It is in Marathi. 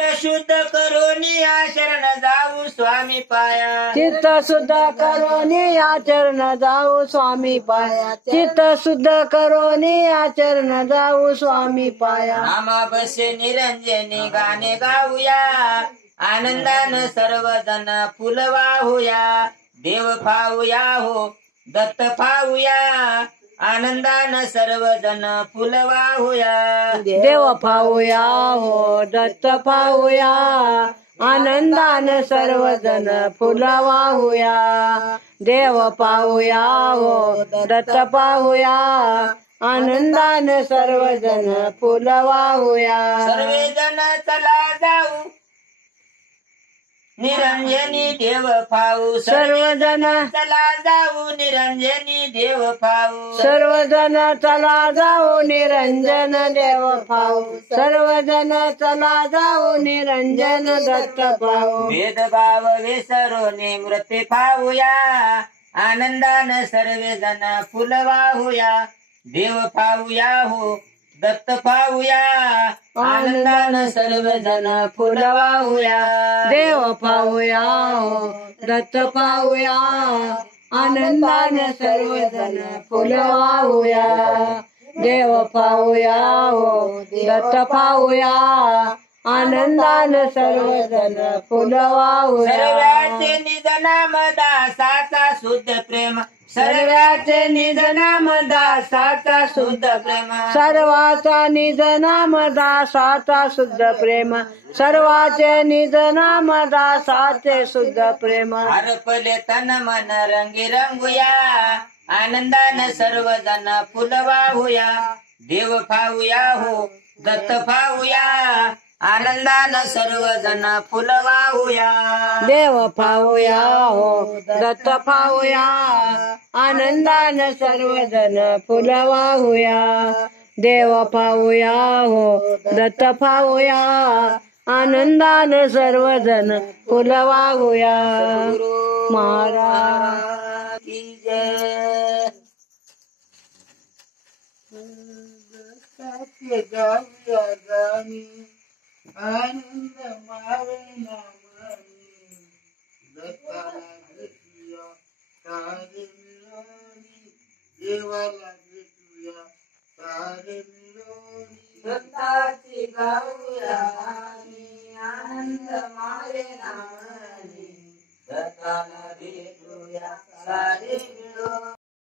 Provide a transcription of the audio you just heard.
चित्त शुद्ध करून या शरण जाऊ स्वामी पाया चित्त शुद्ध करून आचरण जाऊ स्वामी पाया चित्त शुद्ध करून आचरण जाऊ स्वामी पाया नामा बसे निरंजनी गाणे गाऊया आनंदानं सर्वजण फुल वाहूया देव पाहूया हो दत्त पाहूया आनंदानं सर्वजण फुल वाहूया देव पाहूया हो दत्त पाहूया आनंदानं सर्वजण फुल वाहूया देव पाहूया हो दत्त पाहूया आनंदानं सर्वजण फुल वाहूया सर्वजण चला जाऊ निरंजनी देव पाहू सर्वजण चला जाऊ निरंजनी देव पाहू सर्वजण चला जाऊ निरंजन देव पाहू सर्वजण चला जाऊ निरंजन दत्त पाहू भेदभाव विसरून मृत्यू पाहूया आनंदानं सर्वजण फुल वाहूया देव पाहूया हो दत्त पाहूया आनंदानं सर्वजण फुल वाहूया देव पाहूया हो दत्त पाहूया आनंदानं सर्वजण फुल वाहूया देव पाहूया हो दत्त पाहूया आनंदानं सर्वजण फुल वाहूया सर्वाचे निधनाम दासाचा शुद्ध प्रेम सर्वाचे निधनाम दासाचा शुद्ध प्रेम सर्वाचा निज नाम दासाचा शुद्ध प्रेम सर्वाचे निज नाम दासाचे शुद्ध प्रेम हरपले तन मन रंगी रंगूया आनंदानं सर्वजण फुल वाहूया देव पाहूया हो दत्त पाहूया आनंदानं सर्वजण फुल वाहूया देव पाहूया हो दत्त पाहूया आनंदानं सर्वजण फुल वाहूया देव पाहूया हो दत्त पाहूया आनंदानं सर्वजण फुल वाहूया महाराज की जय आनंद मावे नामानी दत्ताला भेटूया कार्य मिळाली देवाला